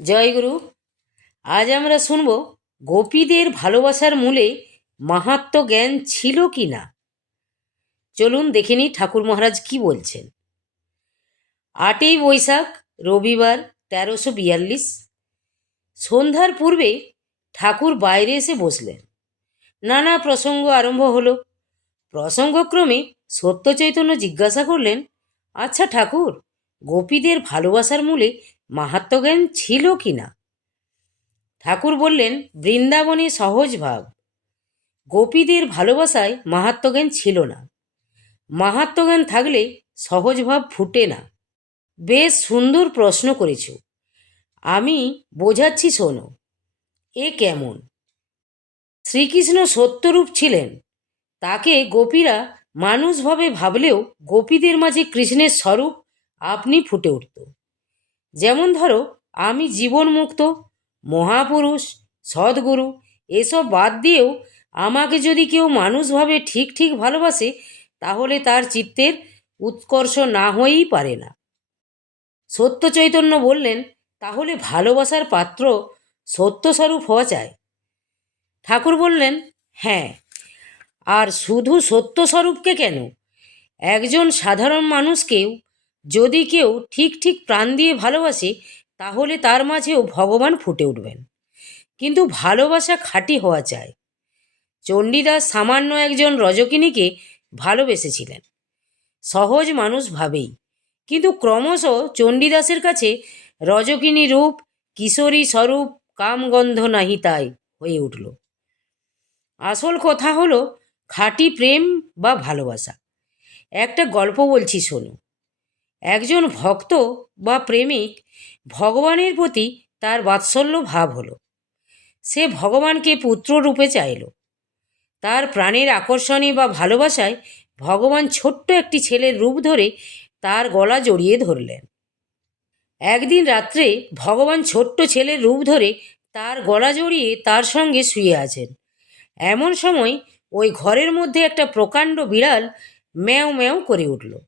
জয়গুরু আজ আমরা শুনব, গোপীদের ভালোবাসার মূলে মাহাত্ম জ্ঞান ছিল কি না? চলুন দেখে ঠাকুর মহারাজ কি বলছেন। আটই বৈশাখ, রবিবার, তেরোশো বিয়াল্লিশ। সন্ধ্যার পূর্বে ঠাকুর বাইরে এসে বসলেন। নানা প্রসঙ্গ আরম্ভ হলো। প্রসঙ্গক্রমে সত্য চৈতন্য জিজ্ঞাসা করলেন আচ্ছা ঠাকুর, গোপীদের ভালোবাসার মূলে মাহাত্মজ্ঞান ছিল কি না? ঠাকুর বললেন, বৃন্দাবনে সহজ ভাব। গোপীদের ভালোবাসায় মাহাত্মজ্ঞান ছিল না। মাহাত্মজ্ঞান থাকলে সহজ ভাব ফুটে না। বেশ সুন্দর প্রশ্ন করেছ। আমি বোঝাচ্ছি, শোনো। এ কেমন? শ্রীকৃষ্ণ সত্যরূপ ছিলেন। তাকে গোপীরা মানুষভাবে ভাবলেও গোপীদের মাঝে কৃষ্ণের স্বরূপ আপনি ফুটে উঠত। যেমন ধরো, আমি জীবনমুক্ত, মহাপুরুষ, সদ্গুরু, এসব বাদ দিয়েও আমাকে যদি কেউ মানুষভাবে ঠিক ঠিক ভালোবাসে, তাহলে তার চিত্তের উৎকর্ষ না হয়েই পারে না। সত্য চৈতন্য বললেন, তাহলে ভালোবাসার পাত্র সত্যস্বরূপ হওয়া চায় ঠাকুর বললেন হ্যাঁ আর শুধু সত্যস্বরূপকে কেন? একজন সাধারণ মানুষকেও যদি কেউ ঠিক ঠিক প্রাণ দিয়ে ভালোবাসে, তাহলে তার মাঝেও ভগবান ফুটে উঠবেন। কিন্তু ভালোবাসা খাঁটি হওয়া চায় চণ্ডীদাস সামান্য একজন রজকিনীকে ভালোবেসেছিলেন। সহজ মানুষ ভাবেই, কিন্তু ক্রমশ চণ্ডীদাসের কাছে রজকিনী রূপ, কিশোরী স্বরূপ, কামগন্ধ নাহি তাই হয়ে উঠল। আসল কথা হলো, খাঁটি প্রেম বা ভালোবাসা। একটা গল্প বলছি শোনো। একজন ভক্ত বা প্রেমিক ভগবানের প্রতি তার বাৎসল্য ভাব হলো। সে ভগবানকে পুত্র রূপে চাইল। তার প্রাণের আকর্ষণে বা ভালোবাসায় ভগবান ছোট্ট একটি ছেলের রূপ ধরে তার গলা জড়িয়ে ধরলেন। একদিন রাত্রে ভগবান ছোট্ট ছেলের রূপ ধরে তার গলা জড়িয়ে তার সঙ্গে শুয়ে আছেন। এমন সময় ওই ঘরের মধ্যে একটা প্রকাণ্ড বিড়াল ম্যাও ম্যাও করে উঠল।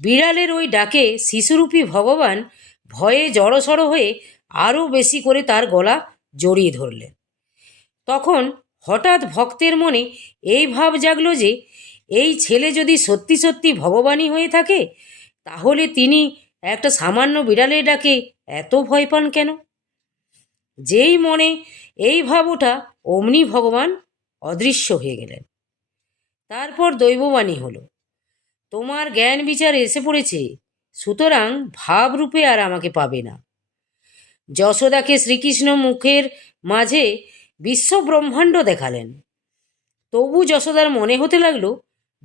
বিড়ালের ওই ডাকে শিশুরূপী ভগবান ভয়ে জড়সড় হয়ে আরও বেশি করে তার গলা জড়িয়ে ধরলেন তখন হঠাৎ ভক্তের মনে এই ভাব জাগলো যে, এই ছেলে যদি সত্যি সত্যি ভগবানই হয়ে থাকে, তাহলে তিনি একটা সামান্য বিড়ালের ডাকে এত ভয় পান কেন? যেই মনে এই ভাব ওঠা অমনি ভগবান অদৃশ্য হয়ে গেলেন। তারপর দৈববাণী হলো। তোমার জ্ঞান বিচার এসে পড়েছে। সুতরাং ভাবরূপে আর আমাকে পাবে না। যশোদাকে শ্রীকৃষ্ণ মুখের মাঝে বিশ্ব ব্রহ্মাণ্ড দেখালেন। তবু যশোদার মনে হতে লাগল,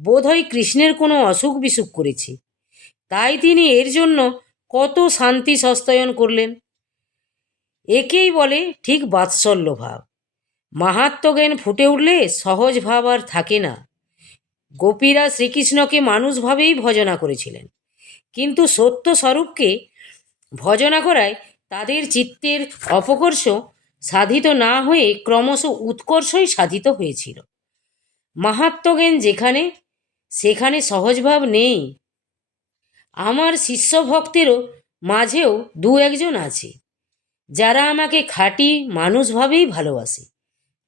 বোধহয় কৃষ্ণের কোনো অসুখ বিসুখ করেছে। তাই তিনি এর জন্য কত শান্তি সস্তায়ন করলেন। একেই বলে ঠিক বাৎসল্য ভাব। মাহাত্মজ্ঞান ফুটে উঠলে সহজ ভাব আর থাকে না। গোপীরা শ্রীকৃষ্ণকে মানুষভাবেই ভজনা করেছিলেন। কিন্তু সত্য স্বরূপকে ভজনা করায় তাদের চিত্তের অপকর্ষ সাধিত না হয়ে ক্রমশ উৎকর্ষই সাধিত হয়েছিল। মাহাত্মজ্ঞান যেখানে, সেখানে সহজভাব নেই। আমার শিষ্য ভক্তেরও মাঝেও দু একজন আছে, যারা আমাকে খাঁটি মানুষভাবেই ভালোবাসে।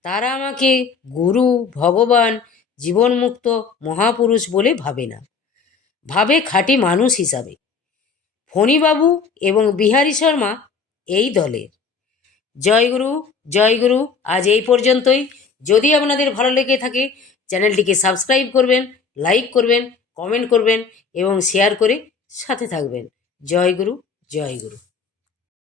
তারা আমাকে গুরু, ভগবান জীবনমুক্ত মহাপুরুষ বলে ভাবে না। ভাবে খাঁটি মানুষ হিসাবে। ফণীবাবু এবং বিহারী শর্মা এই দলের। জয়গুরু জয়গুরু আজ এই পর্যন্তই। যদি আপনাদের ভালো লেগে থাকে, চ্যানেলটিকে সাবস্ক্রাইব করবেন, লাইক করবেন, কমেন্ট করবেন এবং শেয়ার করে সাথে থাকবেন। জয়গুরু জয়গুরু